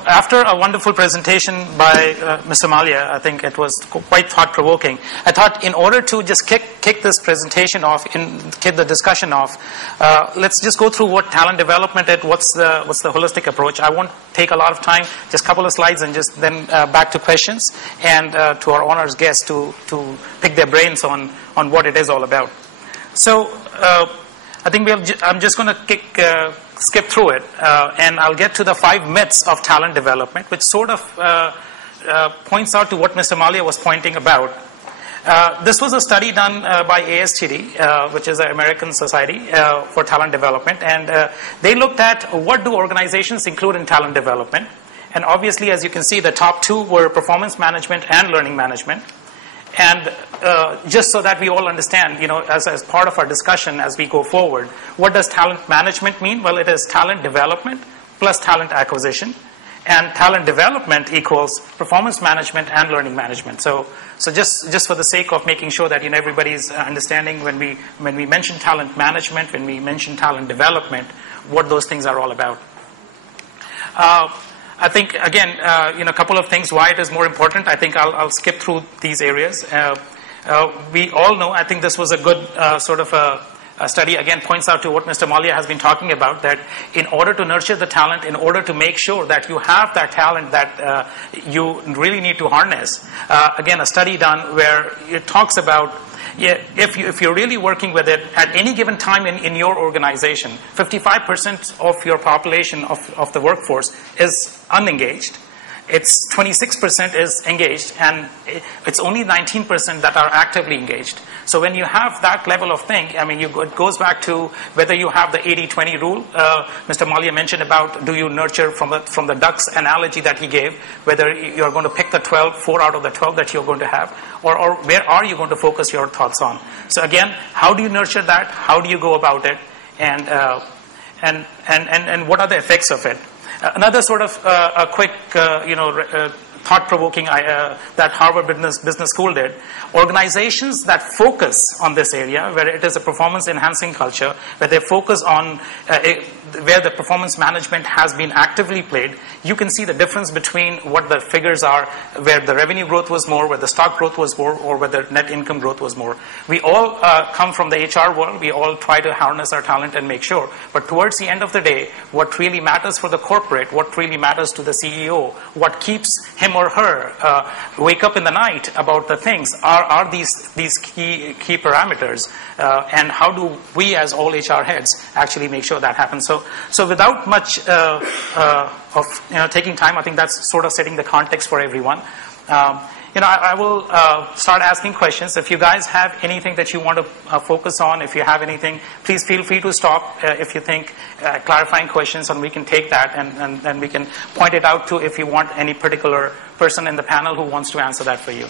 So after a wonderful presentation by Mr. Malia, I think it was quite thought-provoking. I thought in order to just kick this presentation off, kick the discussion off, let's just go through what talent development is, what's the holistic approach. I won't take a lot of time, just a couple of slides and just then back to questions and to our honored guests to pick their brains on what it is all about. So I think I'm just going to skip through it, and I'll get to the 5 myths of talent development, which sort of points out to what Mr. Malia was pointing about. This was a study done by ASTD, which is the American Society for Talent Development, and they looked at what do organizations include in talent development. And obviously, as you can see, the top 2 were performance management and learning management. And just so that we all understand, as part of our discussion as we go forward, what does talent management mean? Well, it is talent development plus talent acquisition. And talent development equals performance management and learning management. So just for the sake of making sure that everybody's understanding when we mention talent management, when we mention talent development, what those things are all about. I think, again, a couple of things why it is more important. I think I'll skip through these areas. We all know, I think this was a good sort of a study, again, points out to what Mr. Malia has been talking about, that in order to nurture the talent, in order to make sure that you have that talent that you really need to harness. Again, a study done where it talks about if you're really working with it at any given time in your organization, 55% of your population of the workforce is unengaged. It's 26% is engaged, and it's only 19% that are actively engaged. So when you have that level of thing, I mean, it goes back to whether you have the 80-20 rule. Mr. Malia mentioned about do you nurture from the ducks analogy that he gave, whether you're going to pick the 4 out of the 12 that you're going to have, or where are you going to focus your thoughts on. So again, how do you nurture that? How do you go about it? And what are the effects of it? Another sort of a quick, thought-provoking that Harvard Business School did. Organizations that focus on this area, where it is a performance-enhancing culture, where they focus on where the performance management has been actively played, you can see the difference between what the figures are, where the revenue growth was more, where the stock growth was more, or where the net income growth was more. We all come from the HR world. We all try to harness our talent and make sure. But towards the end of the day, what really matters for the corporate, what really matters to the CEO, what keeps him or her wake up in the night about the things are these key parameters, and how do we as all HR heads actually make sure that happens. So without much of taking time, I think that's sort of setting the context for everyone. I will start asking questions. If you guys have anything that you want to focus on, if you have anything, please feel free to stop if you think clarifying questions, and we can take that and we can point it out to if you want any particular person in the panel who wants to answer that for you.